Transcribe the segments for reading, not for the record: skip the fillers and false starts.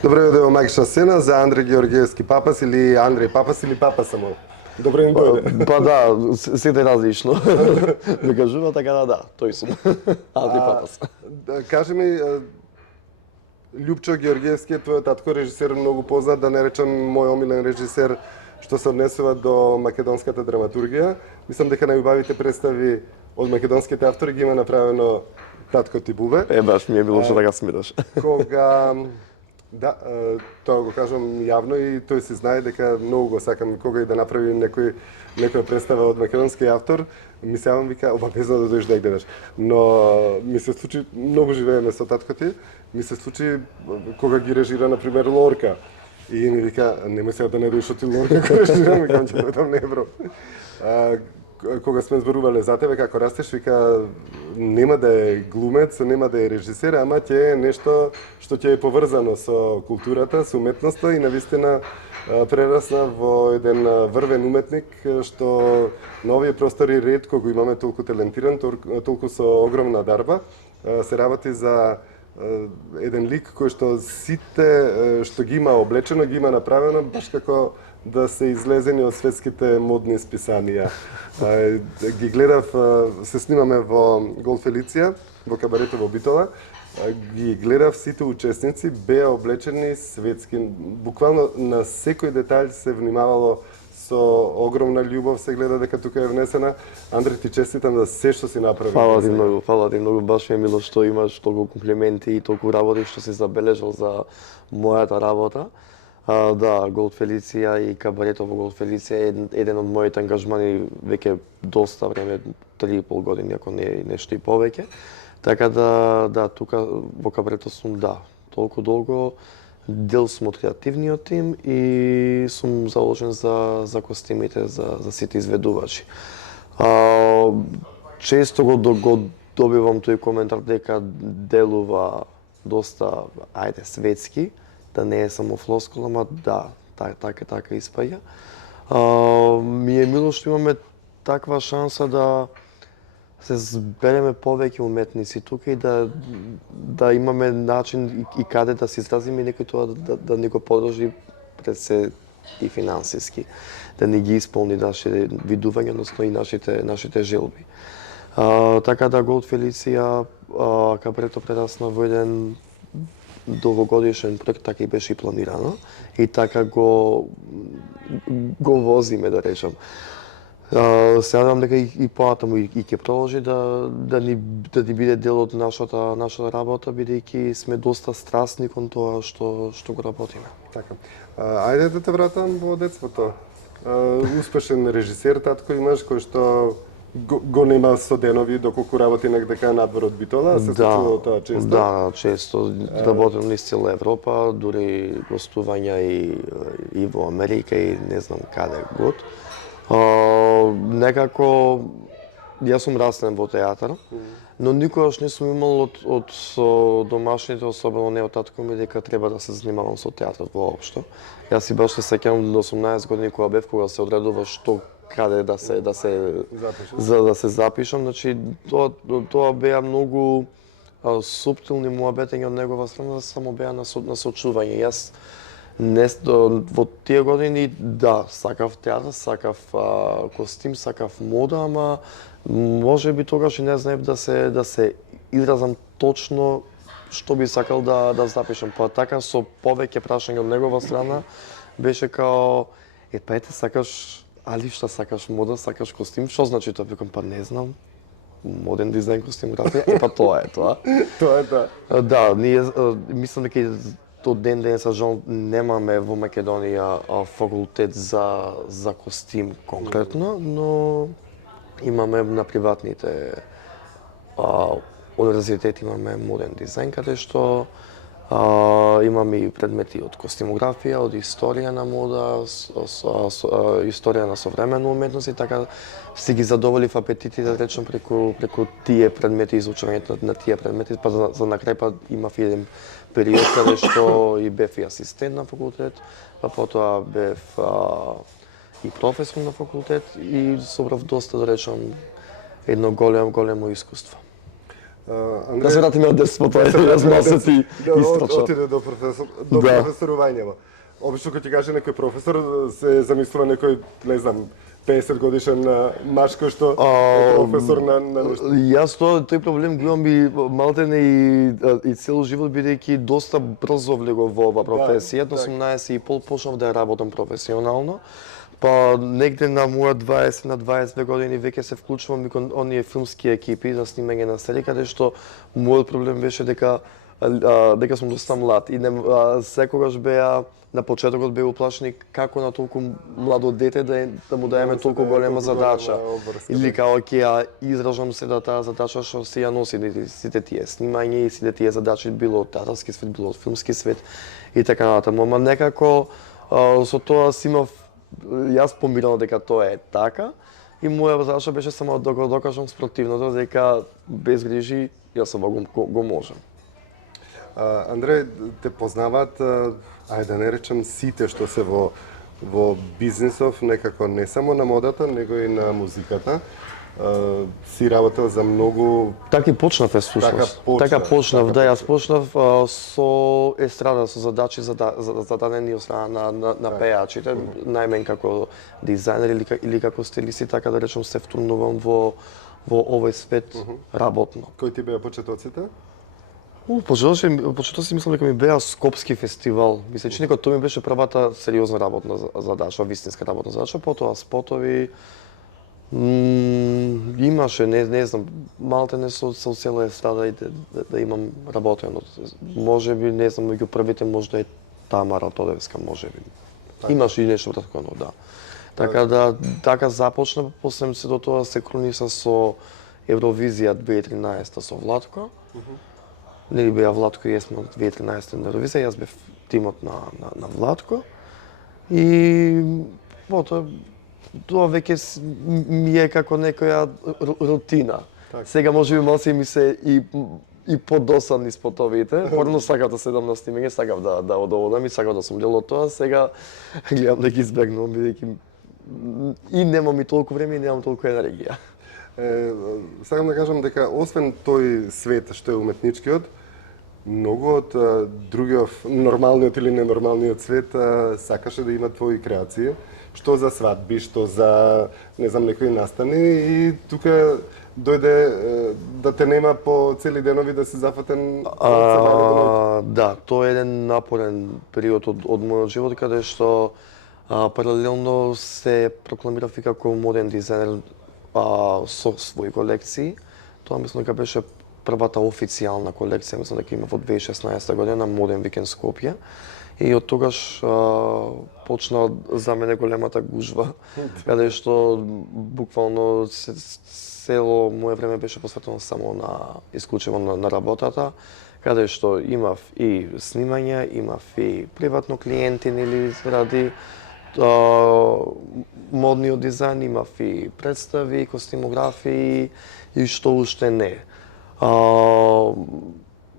Добро дојде во Магична сцена за Андреј Георгиевски Папас или Андреј Папас или Папа само. Добро им дојде. Па да, сите различно. Ме кажува така да, тој сум. Андреј Папас. Кажи ми, Љупчо Георгиевски е твојот татко, режисер многу познат, да не речам мој омилен режисер што се однесува до македонската драматургија. Мислам дека најубавите представи од македонските автори ги има направено татко ти Бубе. Баш ми е било што така смираш. Кога да, тоа го кажам јавно и тој се знае дека многу го сакам кога и да направи некоја представа од македонски автор, ми се јавам вика обавезно да дојдеш да ја гледаш. Но ми се случи многу живееме со татко ти, ми се случи кога ги режира на пример Лорка. И ми вика немој сега да не дојдеш ти Лорка кога режира, ми кажам ќе дојдам на Евро. Кога сме зборувале за тебе како растеш, вика нема да е глумец, нема да е режисер, ама ќе е нешто што ќе е поврзано со културата, со уметноста и навистина прерасна во еден врвен уметник што на овие простори ретко го имаме толку талентиран, толку со огромна дарба. Се работи за еден лик кој што сите што ги има облечено, ги има направено баш како да се излезени од светските модни списанија. Ги гледав, се снимаме во Голд Фелиција, во кабарето во Битола, ги гледав сите учесници, беа облечени светски, буквално на секој детаљ се внимавало со огромна љубов, се гледа дека тука е внесена. Андре, ти честитам за се што си направил. Фала ти многу, баш ми е мило што имаш толку комплименти и толку работи што си забележал за мојата работа. Да, Голд Фелиција и кабарето во Голд Фелиција е еден од моите ангажмани веќе доста време, 3,5 години, ако не нешто и повеќе. Така да, тука во кабарето сум, толку долго дел сум од креативниот тим и сум заложен за костимите, за сите изведувачи. Често го добивам тој коментар дека делува доста, светски, да не е само флоскула, ама така испаѓа. Ми е мило што имаме таква шанса да се збереме повеќе уметници тука и да имаме начин и каде да се изразиме и некој тоа да ни го подржи пред се и финансиски, да ни ги исполни нашите видувања, односно и нашите желби. Така да Голд Фелиција кабарето прерасна во еден долгогодишен проект, така и беше и планирано и така го возиме, да речам. Се надевам дека и понатаму и ќе продолжи да ни биде дел од нашата работа, бидејќи сме доста страстни кон тоа што го работиме. Така. Ајде да те вратам во детството. Успешен режисер татко имаш кој што го нема со денови доколку работи негдека надвор од Битола, се случува тоа често? Да, често. Работам низ цела Европа, дури гостувања и во Америка и не знам каде год. Некако јас сум растен во театар, но никогаш не сум имал од домашните, особено не од татко ми, дека треба да се занимавам со театар воопшто. Јас си баш се сеќавам до 18 години кога се одредува што каде да се запишам, значи тоа беа многу суптилни муабетења од негова страна, само беа на сочување. Јас во тие години сакав театар, сакав костим, сакав мода, ама можеби тогаш и не знаев да се изразам точно што би сакал да запишам. Па така со повеќе прашања од негова страна беше као сакаш Али, што сакаш мода, сакаш костим, што значи тоа? Викам, па не знам, моден дизајн, костимографија, тоа е тоа. Тоа е тоа. Да, ние мислам дека до ден денес жал немаме во Македонија факултет за костим конкретно, но имаме на приватните универзитети имаме моден дизајн, каде што имаме и предмети од костимографија, од историја на мода, историја на современа уметност и така си ги задоволив апетити, да речем, преку тие предмети, изучувањето на тие предмети, па за на крај па имав еден период каде што и бев и асистент на факултет, па потоа бев и професор на факултет и собрав доста, да речем, едно големо искуство. Да се вратиме од детството, јас носет и истрача. Отиде до професорувањево. Обично кога ти каже некој професор, се замислува некој, не знам, 50 годишен маж кој што е професор на нешто. Јас тој проблем го имам и малтене и цел живот, бидејќи доста брзо влегов во оваа професија. До 18 и пол почнав да ја работам професионално. Па негде на моја 20 на 22 години веќе се вклучувам кон оние филмски екипи за снимање на серии, каде што мојот проблем беше дека сум доста млад и секогаш беа на почетокот беа уплашени како на толку младо дете да му даеме толку голема задача. Или као ќе ја изражам се да таа задача што си ја носи сите тие снимање и сите тие задачи било од театарски свет, било од филмски свет и така натаму. Ама некако со тоа си имав јас помирал дека тоа е така и моја задача беше само да го докажам спротивното дека без грижи јас ова го можам. Андреј, те познаваат, ајде да не речем сите што се во бизнисов, некако не само на модата, него и на музиката. Си работел за многу... Така и почнав всушност. Така почнав, да, јас почнав со естрада, со задачи зададени од страна на пејачите, најмен како дизајнер или како стилисти, така да речем се втурнувам во овој свет работно. Кои ти беа почетоците? Почетоци си мислам дека ми беа Скопски фестивал. Ми се чини дека тоа ми беше првата сериозна работна задача, вистинска работна задача, потоа спотови. Имаше, не знам, малтене со цела естрада и да имам работено. Може би, не знам, меѓу првите можда е Тамара Тодевска, може би. Имаше и нешто такво, да. Така да, така започна, после се до тоа се круниса со Евровизија 2013 со Владко. Нели беа Владко и јас сме од 2013 на Евровизија, јас бев тимот на Владко. И потоа тоа веќе ми е како некоја рутина. Сега можеби малце ми се и подосадни спотовите. Порано сакав да седам на снимање, сакав да одоводам и сакав да сум дел од тоа. Сега гледам да ги избегнувам бидејќи и немам и толку време и немам толку енергија. Сакам да кажам дека освен тој свет што е уметничкиот, многу од другиот нормалниот или ненормалниот свет сакаше да има твои креации, што за свадби, што за, не знам, некои настани и тука дојде да те нема по цели денови да си зафатен Да, тоа е еден напорен период од мојот живот каде што паралелно се прокламирав и како моден дизајнер со своји колекции. Тоа мислам дека беше првата официјална колекција, мислам дека има во 2016 година, Моден викенд Скопје. И од тогаш почна за мене големата гужва, каде што буквално цело моје време беше посветено само исклучиво на работата, каде што имав и снимање, имав и приватно клиенти или ради модниот дизајн, имав и представи, костимографии и што уште не.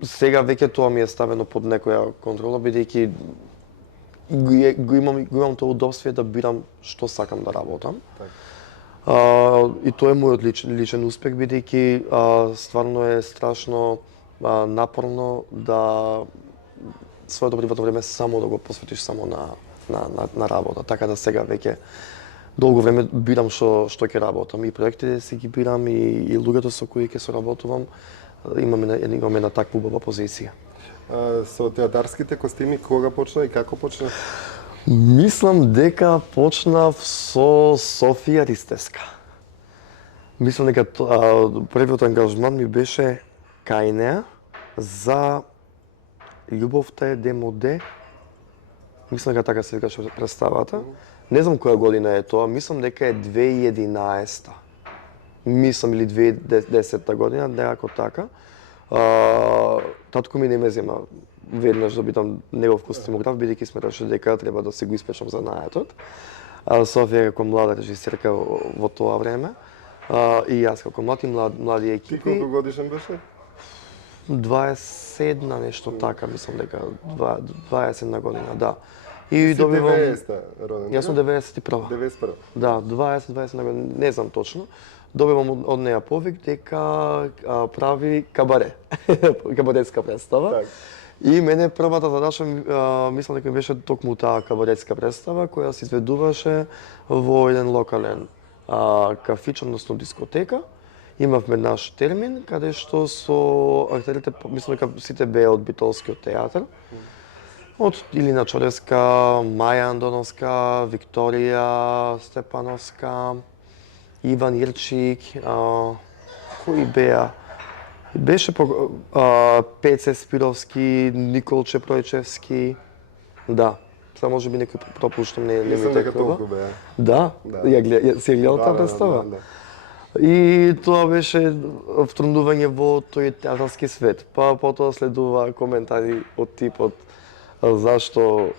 Сега веќе тоа ми е ставено под некоја контрола, бидејќи го имам тоа удобство да бирам што сакам да работам. И тоа е мојот личен успех, бидејќи стварно е страшно напорно да своето приватно време само да го посветиш само на работа. Така да сега веќе долго време бирам што ќе работам и проектите си ги бирам и луѓето со кои ќе соработувам. Имаме една таква убава позиција. Со театарските костими кога почна и како почна? Мислам дека почнав со Софија Ристевска. Мислам дека првиот ангажман ми беше кај неа за Љубовта е демоде. Мислам дека така се викаше представата. Не знам која година е тоа, мислам дека е 2011. Мислам или 2010 година, некако така. Татко ми не ме зема веднаш да бидам негов костимограф, бидејќи сметаше дека треба да се го испечам за наетот. Софија како млада режисерка во тоа време. И јас како млад и млади екипи. Ти колку годишен беше? 27 нешто така, мислам дека 20 година, да. И добивам 90-та роден. Јас сум 91. 91. Да, 20 година, не знам точно. добивам од неа повик дека прави кабаре, кабаретска представа. Так. И мене првата задача, мислам дека ми беше токму таа кабаретска представа, која се изведуваше во еден локален кафич, односно дискотека. Имавме наш термин, каде што со актерите, мислам дека сите беа од Битолскиот театар. Од Илина Чоревска, Маја Андоновска, Викторија Степановска, Иван Ирчик, кои беа? Беше Пеце Спировски, Никол Чепројчевски, да. Сега може би некој пропуштам, не ми Мислам дека текнува. толку беа. Да, си гледал таа представа? И тоа беше втрнување во тој театарски свет. Па потоа следува коментари од типот зашто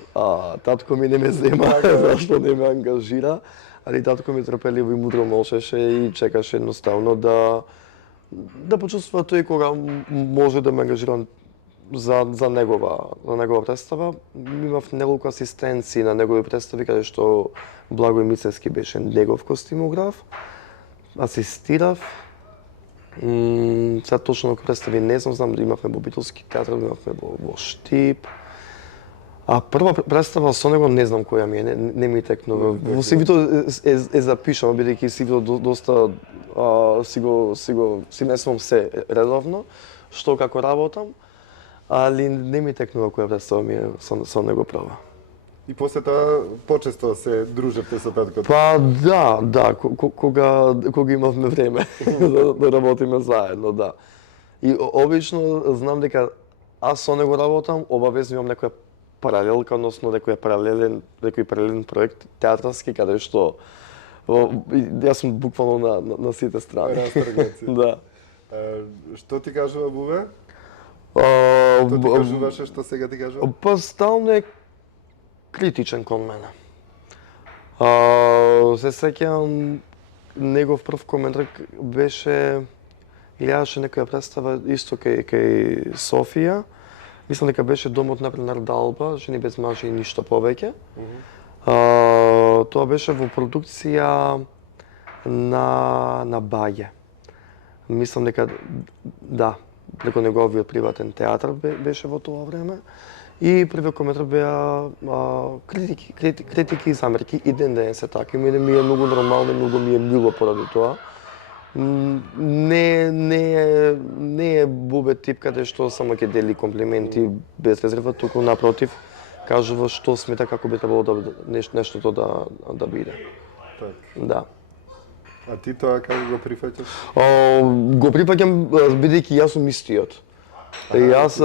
татко ми не ме зема, зашто не ме ангажира, али татко ми трпеливо и мудро молчеше и чекаше едноставно да почувствува тој кога може да ме ангажира за негова представа. Имав неколку асистенции на негови представи каде што Благој Мицевски беше негов костимограф. Асистирав. Сега точно на представи не знам да имавме во Битолски театар, имавме во Штип. А прва представа со него не знам која ми е, не ми текнува. Во CV-то е запишано, бидејќи CV-то доста си несувам се редовно, што како работам, али не ми текнува која представа ми е со него прва. И после тоа почесто се дружевте со таткото? Па да, кога имавме време да работиме заедно, да. И обично знам дека аз со него работам, обавезно имам некоја паралелка, односно некој паралелен проект театарски, каде што јас сум буквално на сите страни. Растргнаци. Да. Што ти кажува Буве? Што ти кажуваше, што сега ти кажува? Па стално е критичен кон мене. Се сеќавам негов прв коментар беше гледаше некоја представа исто кај Софија. Мислам дека беше Домот на Бернарда Алба, Жени без мажи и ништо повеќе. Тоа беше во продукција на Баѓе. Мислам дека да, дека неговиот приватен театар беше во тоа време. И првиот коментар беа критики и замерки, и ден се така. Ми е многу нормално и многу ми е мило поради тоа. Не е Бубе тип каде што само ќе дели комплименти без резерва, туку напротив кажува што смета како би требало нештото да биде. Так. Да. А ти тоа како го прифаќаш? Го прифаќам бидејќи јас сум истиот. Јас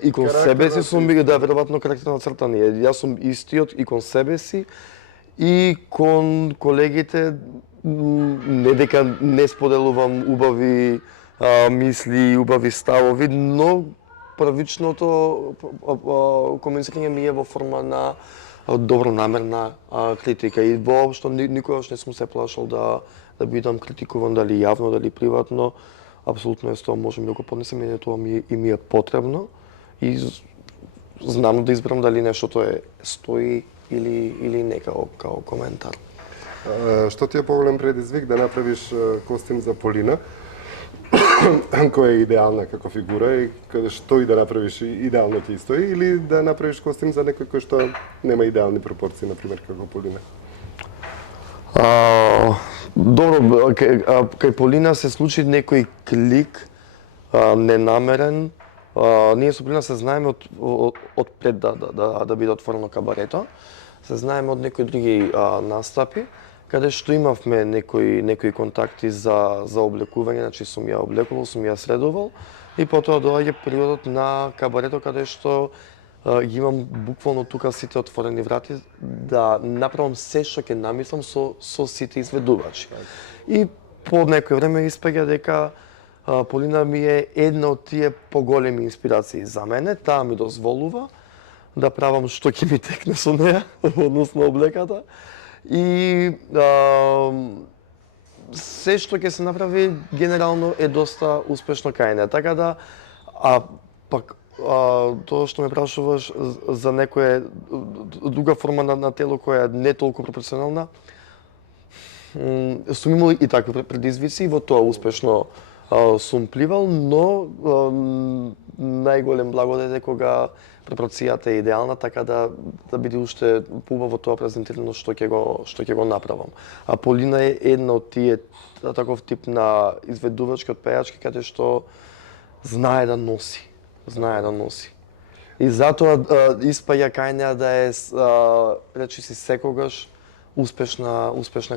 и кон себе си сум да веројатно карактерна црта ни е. Јас сум истиот и кон себе си и кон колегите. Не дека не споделувам убави мисли и убави ставови, но првичното комуницирање ми е во форма на добронамерна критика и воопшто никогаш не сум се плашал да бидам критикуван дали јавно, дали приватно. Апсолутно е тоа можам да го поднесам и тоа ми е потребно и знам да изберам дали нештото стои или не као коментар. Што ти е поголем предизвик да направиш костим за Полина, која е идеална како фигура и што и да направиш идеално ти стои, или да направиш костим за некој кој што нема идеални пропорции, например, како Полина? Добро, кај Полина се случи некој клик, ненамерен. Ние со Полина се знаеме од пред да биде отворено кабарето. Се знаеме од некои други настапи, каде што имавме некои контакти за облекување, значи сум ја облекувал, сум ја средувал и потоа доаѓа периодот на кабарето каде што ги имам буквално тука сите отворени врати да направам се што ќе намислам со сите изведувачи. И по некој време испаѓа дека Полина ми е една од тие поголеми инспирации за мене, таа ми дозволува да правам што ќе ми текне со неа, односно облеката. И се што ќе се направи генерално е доста успешно кај неа. Така да, пак тоа што ме прашуваш за некоја друга форма на тело која е не толку пропорционална, сум имал и такви предизвици и во тоа успешно сум пливал, но најголем благодет е кога препорацијата е идеална, така да биде уште поубаво тоа презентирано што ќе го направам. А Полина е една од тие таков тип на изведувачки од пејачки каде што знае да носи. И затоа испаѓа кај неа да е речиси секогаш успешна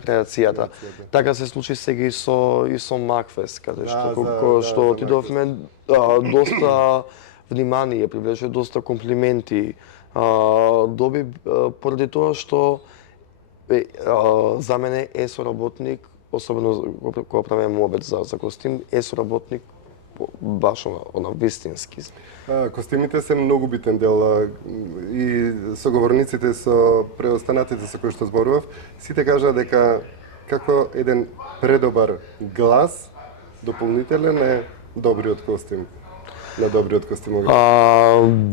креацијата. Така се случи сега и со Макфест, каде што отидовме доста внимание, привлече доста комплименти. Доби поради тоа што за мене е соработник, особено кога правиме мобет за костим, е соработник баш она вистински. Костимите се многу битен дел и соговорниците со преостанатите со кои што зборував, сите кажаа дека како еден предобар глас дополнителен е добриот костим. На добриот костимограф.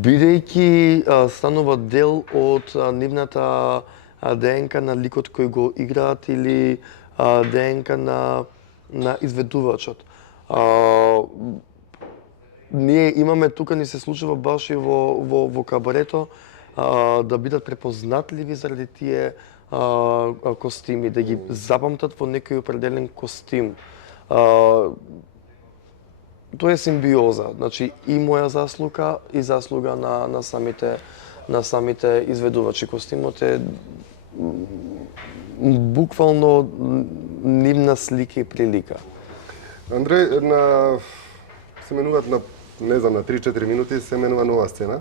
Бидејќи станува дел од нивната ДНК на ликот кој го играат или ДНК на изведувачот. Ние имаме тука, ни се случува баш и во кабарето, да бидат препознатливи заради тие костими, да ги запамтат во некој определен костим. Тоа е симбиоза, значи и моја заслуга и заслуга на самите изведувачи. Костимот е буквално нивна слика и прилика. Андреј, се менуваат на 3-4 минути се менува нова сцена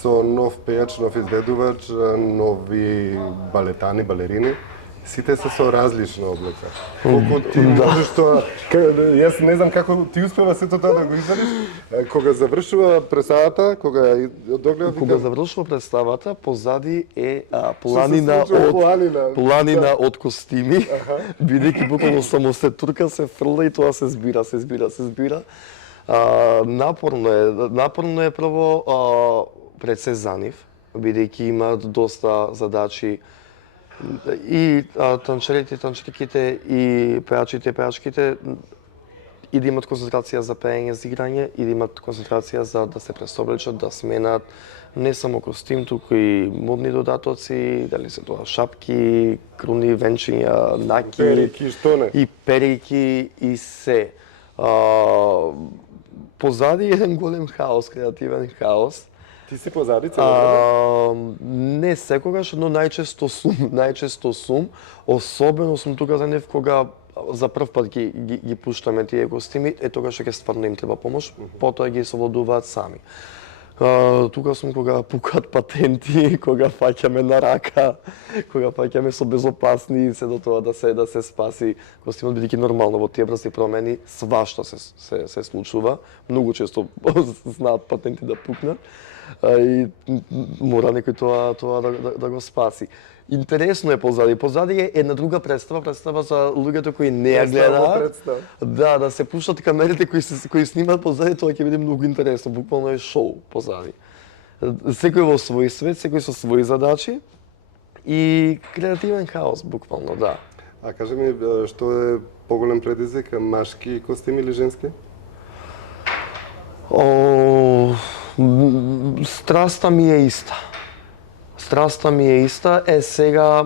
со нов пејач, нов изведувач, нови балетани, балерини. Сите се со различна облека. Колку ти можеш тоа, јас не знам како ти успева сето тоа да го извадиш. Кога завршува представата, кога догледав Кога завршува представата, позади е планина од костими, бидејќи буквално само се турка, се фрла и тоа се збира. Напорно е прво пред се занив, бидејќи имаат доста задачи и танчерите, танчерките, и пеачките и да имат концентрација за пеење, за играње, и да имат концентрација за да се пресоблечат, да сменат не само костим, туку и модни додатоци, дали се тоа шапки, круни, венчиња, наки, перики, што не? И перики и се. Позади еден голем хаос, креативен хаос. Ти си позади цело? Не секогаш, но најчесто сум. Особено сум тука за нив кога за прв пат ги пуштаме тие костими, тогаш ќе стварно им треба помош, потоа ги совладуваат сами. Тука сум кога пукат патенти, кога фаќаме на рака, кога фаќаме со безопасни се до тоа да се спаси костимот, бидејќи нормално во тие брзи промени свашта се случува. Многу често знаат патенти да пукнат и мора некој тоа да го спаси. Интересно е позади. Позади е една друга представа за луѓето кои не ја гледаат. Да се пуштат камерите кои снимаат позади, тоа ќе биде многу интересно. Буквално е шоу позади. Секој во свој свет, секој со своји задачи и креативен хаос, буквално, да. А кажи ми, што е поголем предизвик, машки костим или женски? Страста ми е иста. Сега,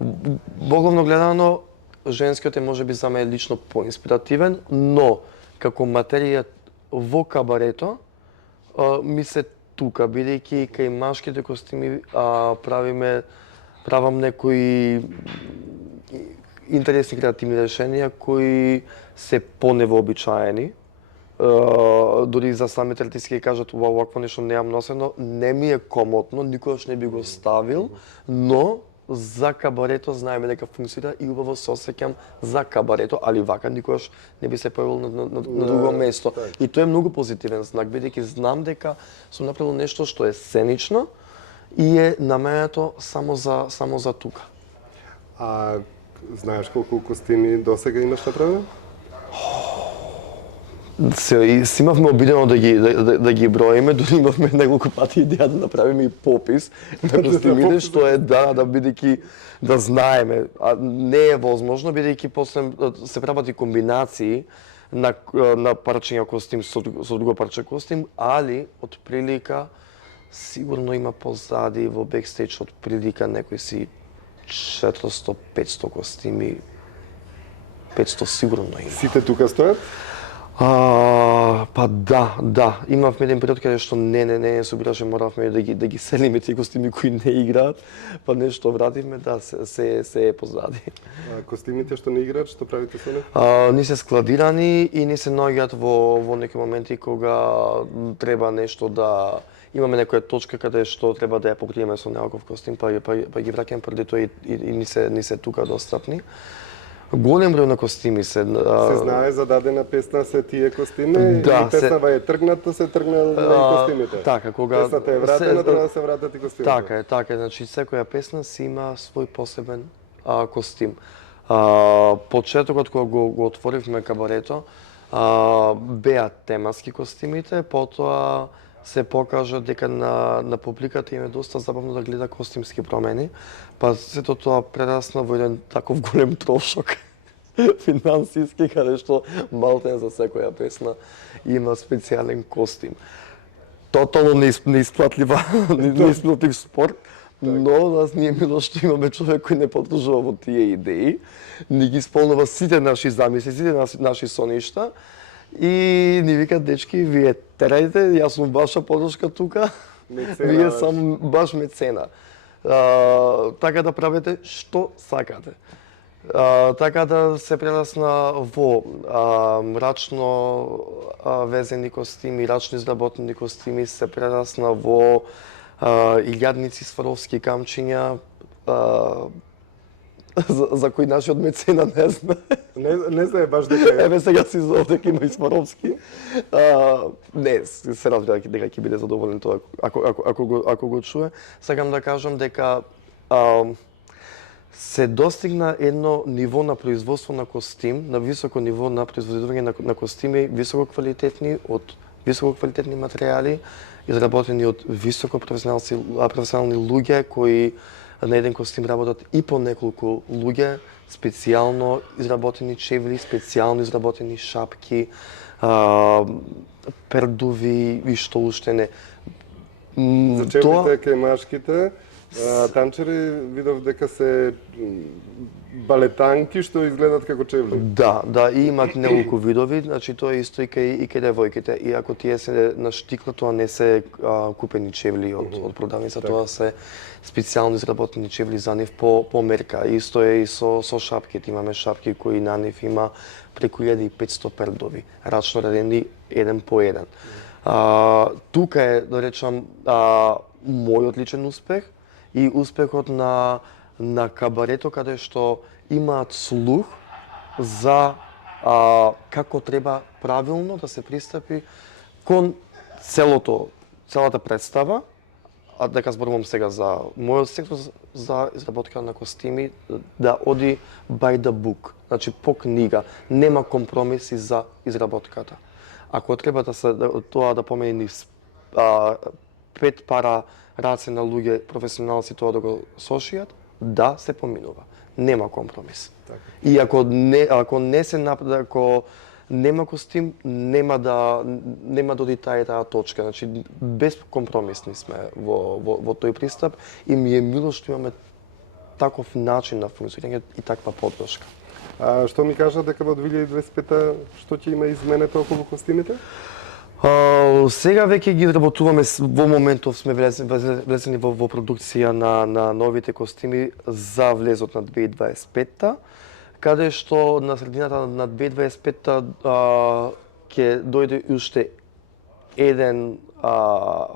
боглавно гледано, женскиот е можеби за мене лично поинспиративен, но како материја во кабарето ми се тука, бидејќи кај машките костими правам некои интересни креативни решенија кои се поневообичаени. Дури за самите артисти ќе кажат овакво нешто неам носено, не ми е комотно, никогаш не би го ставил, но за кабарето знаеме дека функцира и убаво се осеќам за кабарето, али вака никогаш не би се појавил на друго место. И тоа е многу позитивен знак, бидејќи знам дека сум направил нешто што е сценично и е наменето само за тука. А знаеш колку костими досега имаш направено? Си имавме обидено да ги броиме, дури имавме неколку пати идеја да направиме и попис на костимите, што е да бидејќи да знаеме, а не е возможно бидејќи после се прават и комбинации на парчиња костим со друго парче костим, али од прилика сигурно има позади во бекстејдж од прилика некои си 400-500 костими, 500 сигурно има. Сите тука стојат? Па да. Имавме еден период каде што не собираше, моравме да ги селиме тие костими кои не играат, па нешто вративме, да, се е позади. Костимите што не играат, што правите со нив? Ни се складирани и ни се наоѓаат во некои моменти кога треба нешто да имаме некоја точка каде што треба да ја покриеме со некаков костим, па ги враќаме преди тоа и ни се тука достапни. Голем број на костими се знае за дадена песна се тие костими да, и песнава е тргната, се тргнал и костимите. Така, кога песната е вратена, треба да се вратат и костимите. Така е, значи секоја песна си има свој посебен костим. Почетокот кога го отворивме кабарето, беа темаски костимите, потоа се покажа дека на публиката им е доста забавно да гледа костимски промени, па сето тоа прерасна во еден таков голем трошок финансиски, каде што малтен за секоја песна има специјален костим. Тотално неисплатив спорт, но нас ни е мило што имаме човек кој не подржува во тие идеи, ни ги исполнува сите наши замисли, сите наши соништа, и ни викат, дечки, вие терајте, јас сум ваша подршка тука, вие само баш мецена. Така да правите што сакате. Така да се прерасна во мрачно везени костими, рачно изработени костими, се прерасна во илјадници сваровски камчиња, за кој нашиот мецена не знае. Не знае баш дека е. Еве сега си зов дека има и Сваровски. Не, се разбира дека ќе биде задоволен тоа ако го чуе. Сакам да кажам дека се достигна едно ниво на производство на костим, на високо ниво на производување на костими, висококвалитетни од висококвалитетни материјали, изработени од високо професионални луѓе кои на еден костим работат и по неколку луѓе, специјално изработени чевли, специјално изработени шапки, пердови и што уште не. За чевлите кај машките, танчери видов дека се балетанки што изгледат како чевли. Да, и имат неколку видови, значи тоа е исто и кај девојките. И ако тие се на штикла, тоа не се купени чевли од продавница, тоа се специјално изработени чевли за нив по мерка. Исто е и со шапките. Имаме шапки кои на нив има преку 1500 пердови, рачно редени еден по еден. Тука е, да речам, мојот личен успех и успехот на кабарето, каде што имаат слух за како треба правилно да се пристапи кон целата представа, а дека зборувам сега за мојот сектор за изработка на костими, да оди by the book, значи по книга, нема компромиси за изработката. Ако треба тоа да помени 5 пара раце на луѓе професионалци тоа да го сошијат, да се поминува. Нема компромис. Така. И ако нема костим, нема да оди таа точка. Значи безкомпромисни сме во тој пристап и ми е мило што имаме таков начин на функционирање и таква поддршка. Што ми кажа дека во 2025 што ќе има изменето околу костимите? Сега веќе ги работуваме, во моментов сме влезени во продукција на новите костими за влезот на 2025-та, каде што на средината на 2025-та ќе дојде уште еден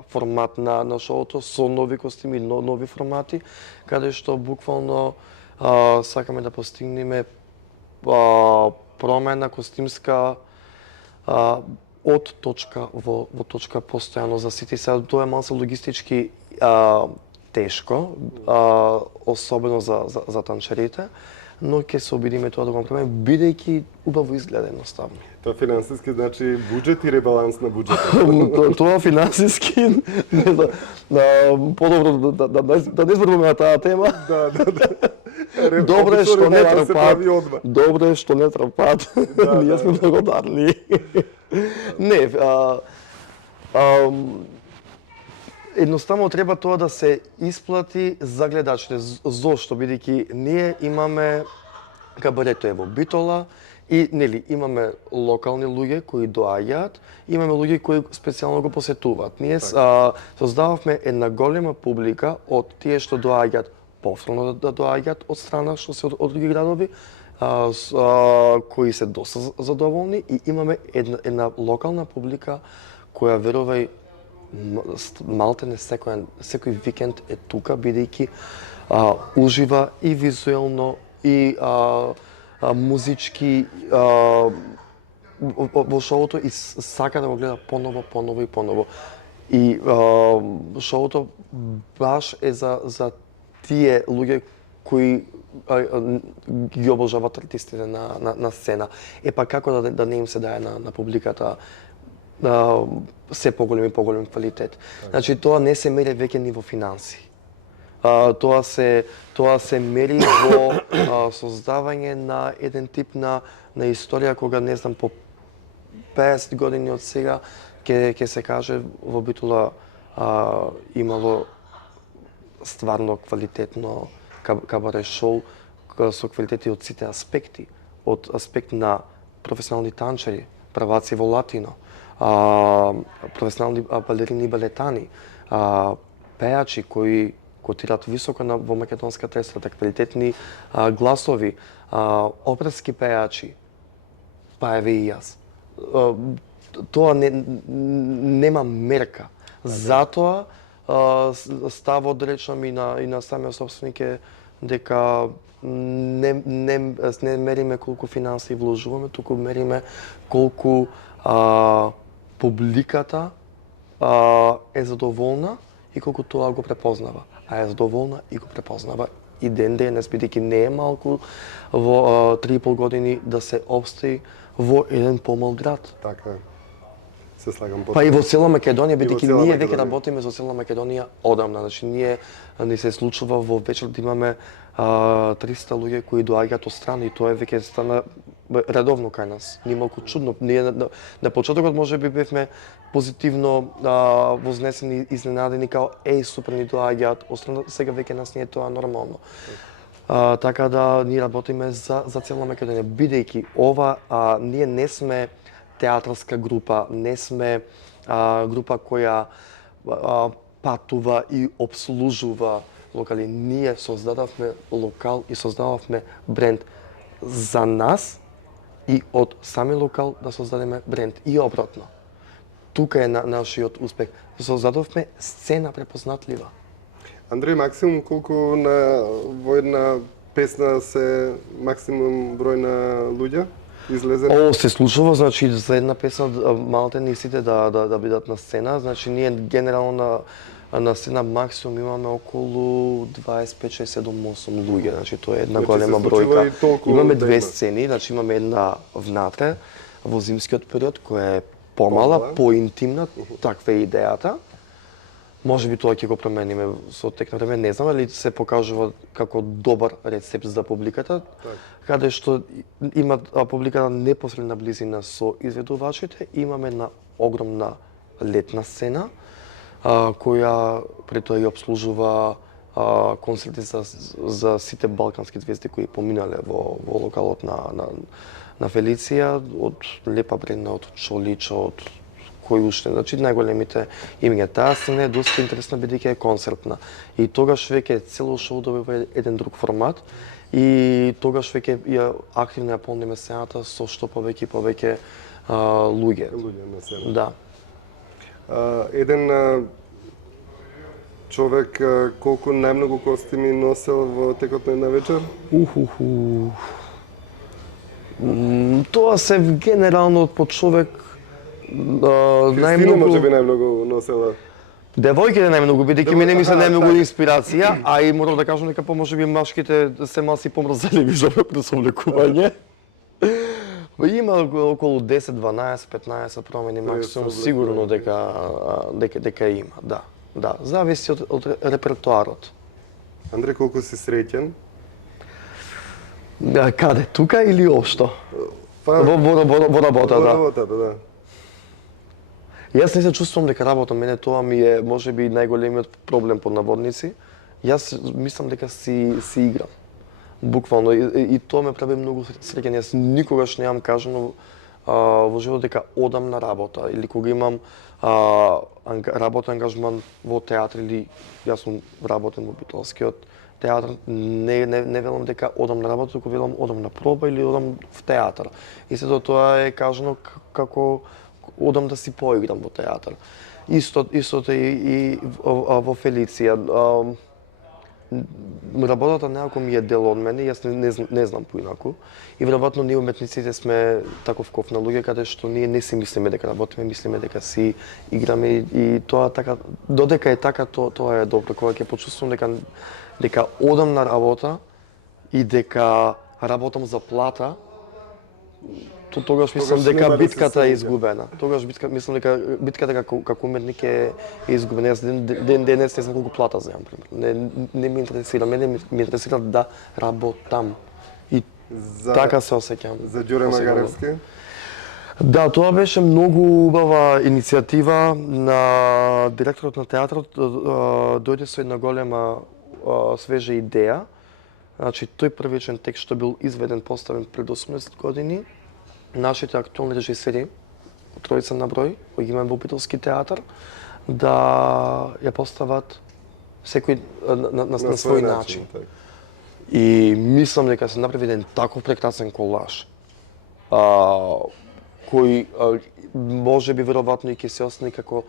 формат на шоуто со нови костими, нови формати, каде што буквално сакаме да постигнеме промена костимска од точка во точка постојано за сите. Сега тоа е малку логистички тешко, особено за танчерите, но ќе се обидиме тоа да го направиме бидејќи убаво изгледа едноставно. Тоа финансиски значи буџет и ребаланс на буџетот. Тоа финансиски не знам, подобро да не зборуваме на таа тема. Да. Добро е што не Ребаланс се прави трпат. одма. Добро е што не трпат. Ние сме благодарни. Не, едноставно треба тоа да се исплати за гледачите. Зошто? Бидејќи ние имаме кабарето во Битола и нели имаме локални луѓе кои доаѓаат, имаме луѓе кои специјално го посетуваат. Ние создававме една голема публика од тие што доаѓаат повторно да доаѓаат од страна што се од други градови, кои се доста задоволни и имаме една локална публика која верувај малтене секој викенд е тука бидејќи ужива и визуелно и музички во шоуто и сака да го гледа поново. И шоуто баш е за тие луѓе кои ги обожаваат артистите на сцена. Па како да не им се дае на публиката се поголем квалитет. Значи тоа не се мери веќе ни во финанси. Тоа се мери во создавање на еден тип на историја кога не знам по 50 години од сега ќе се каже во Битола имало стварно квалитетно кабаре шоу со квалитети од сите аспекти, од аспект на професионални танчери, праваци во латино, професионални балерини и балетани, пејачи кои котират високо во македонската естрада, квалитетни гласови, оперски пејачи, па еве и јас. Тоа нема мерка. Затоа ставот да речам и на самиот собственик е дека не мериме колку финанси вложуваме, туку мериме колку публиката е задоволна и колку тоа го препознава. Е задоволна и го препознава и ден денес, бидејќи не е малку во 3,5 години да се обстои во еден помал град. Така. Се слагам под. Па и во цела Македонија, бидејќи цела ние веќе Македонија. работиме за цела Македонија одамна. Значи ни се случува во вечер да имаме 300 луѓе кои доаѓаат од страна и тоа веќе стана редовно кај нас. Ни малку чудно. Ние на почетокот можеби бевме позитивно вознесени, изненадени као супер ни доаѓаат од страна, сега веќе нас не е тоа нормално. Така да ние работиме за цела Македонија, бидејќи ова ние не сме театарска група, не сме група која патува и обслужува локали. Ние создадавме локал и создававме бренд за нас и од сами локал да создадеме бренд и обратно. Тука е нашиот успех. Создадовме сцена препознатлива. Андреј, максимум колку во една песна се максимум број на луѓе излезе? Се случува, значи за една песна малте сите да бидат на сцена, значи ние генерално на сцена максимум имаме околу 25, 6, 7, 8 луѓе, значи тоа е една голема бројка. Имаме две сцени, значи имаме една внатре во зимскиот период која е помала, поинтимна, таква е идејата. Може би тоа ќе го промениме со тек на време, не знам, али се покажува како добар рецепт за публиката, каде што има публиката непосредна близина со изведувачите, имаме една огромна летна сцена, која при тоа и обслужува концерти за сите балкански звезди кои поминале во локалот на Фелиција, од Лепа Брена, од Чолича, од кој уште, значи најголемите имиња. Таа сцена е доста интересна бидејќи е концертна. И тогаш веќе цело шоу добива еден друг формат и тогаш веќе ја активно ја полниме сцената со што повеќе луѓе. Луѓе на сцена. Да. Еден човек колку најмногу костими носел во текот на една вечер? Тоа се генерално по човек Кристина најмногу. можеби најмногу носела. Девојките најмногу, бидејќи мене ми се најмногу така. инспирација, а и морам да кажам дека можеби машките се малку помрзали при совлекување. Има околу 10, 12, 15 промени максимум, сигурно дека има, да. Да, зависи од репертоарот. Андре, колку си среќен? Каде, тука или општо? Па, Во работа, во да. работата, да. Јас не се чувствувам дека работам, мене тоа ми е можеби најголемиот проблем под наводници. Јас мислам дека си играм. Буквално и тоа ме прави многу среќен. Јас никогаш немам кажано во живот дека одам на работа или кога имам работен ангажман во театар или јас сум работен во битолскиот театар, не велам дека одам на работа, туку велам одам на проба или одам в театар. И сето тоа е кажано како одам да си поиграм во театар. Истото и во Фелиција. Работата некако ми е дел од мене, јас не знам поинаку. И веројатно ние уметниците сме таков коф на луѓе каде што ние не си мислиме дека работиме, мислиме дека си играме и тоа така, додека е така, тоа е добро. Кога ќе почувствувам дека одам на работа и дека работам за плата, тогаш мислам дека нема да се битката е свиѓа. изгубена. Тогаш мислам дека битката како уметник е изгубена. Јас денес не знам колку плата земам, не ме интересира, мене ме интересира да работам. И така се осеќам. За Ѓуре Магаревски? Да, тоа беше многу убава иницијатива на директорот на театрот, дојде со една голема свежа идеја. Значи, тој првичен текст што бил изведен, поставен пред 18 години, нашите актуални режисери, тројца на број, кои ги имаме во Битолски театар, да ја постават секој на свој начин. така. И мислам дека се направи еден таков прекрасен колаж, кој можеби веројатно и ќе се остане како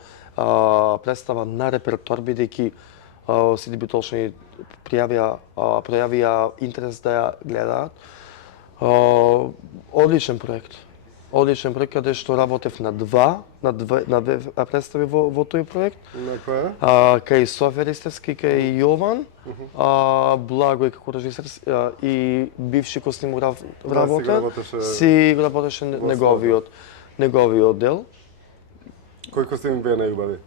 представа на репертоар, бидејќи сите битолчани пројавија интерес да ја гледаат. Одличен проект. Одличен проект каде што работев на две представи во тој проект. На која? Кај Софија Ристевски, кај Јован, Благој како режисер и бивши костимограф вработен, си работеше неговиот дел. Кој костим беа најубави?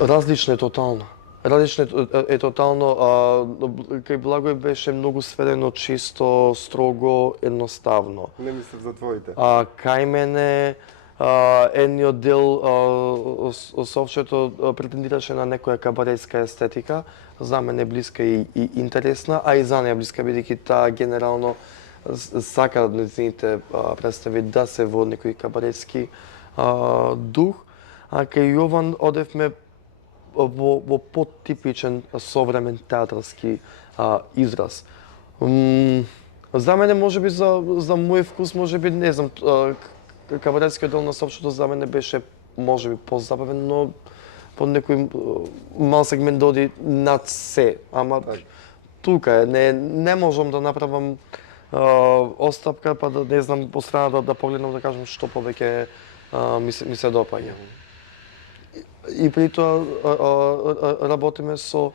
Различно е тотално. Различно е тотално. Кај Благој беше многу сведено, чисто, строго, едноставно. Не мислев за твоите. Кај мене едниот дел совчето претендираше на некоја кабаретска естетика, за мене блиска и интересна, а и за неја блиска, бидејќи таа генерално сака нејзините представи да се во некој кабаретски дух. А кај Јован одевме во потипичен современ театарски израз. За мене можеби за мој вкус можеби не знам, кабаретскиот дел на Совчето за мене беше можеби позабавен, но по некој мал сегмент доди над се, ама тука е, не можам да направам остапка па да не знам по страна да погледнам да кажам што повеќе ми се допаѓа. И при тоа работиме со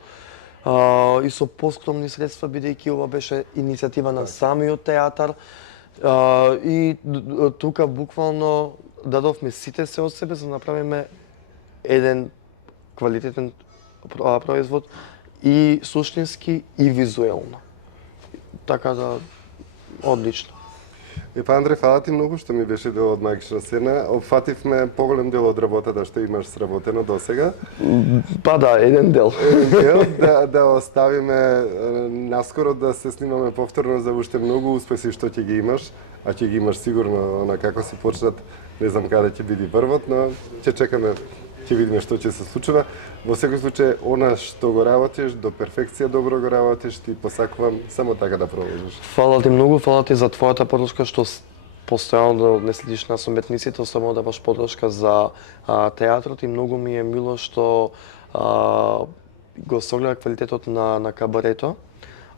поскромни средства, бидејќи ова беше иницијатива на самиот театар. И тука буквално дадовме сите се од себе за да направиме еден квалитетен производ и суштински и визуелно. Така да одлично. Епа, Андре, фала ти многу што ми беше дел од магична сцена. Опфативме поголем дел од работата што имаш сработено досега. Па да, еден дел. Дел да оставиме наскоро да се снимаме повторно за уште многу успеси што ќе ги имаш, а ќе ги имаш сигурно на како си почнат, не знам каде ќе биде првот, но ќе чекаме, ќе видиме што ќе се случува. Во секој случај, она што го работиш, до перфекција добро го работиш, ти посакувам само така да продолжиш. Фала ти многу, фала ти за твојата подршка што постојано не следиш нас уметниците, особено да даваш подршка за театрот и многу ми е мило што го согледа квалитетот на кабарето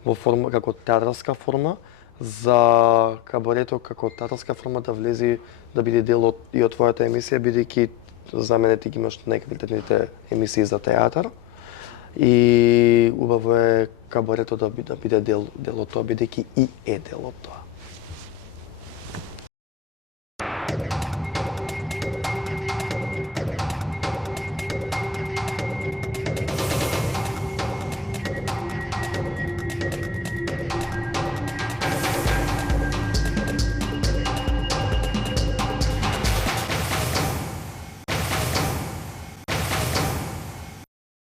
во форма како театарска форма, за кабарето како театарска форма да влези, да биде дел и од твојата емисија, бидејќи за мене ти ги имаш најквалитетните емисии за театар. И убаво е кабарето да биде дел од тоа, бидејќи и е дел од тоа.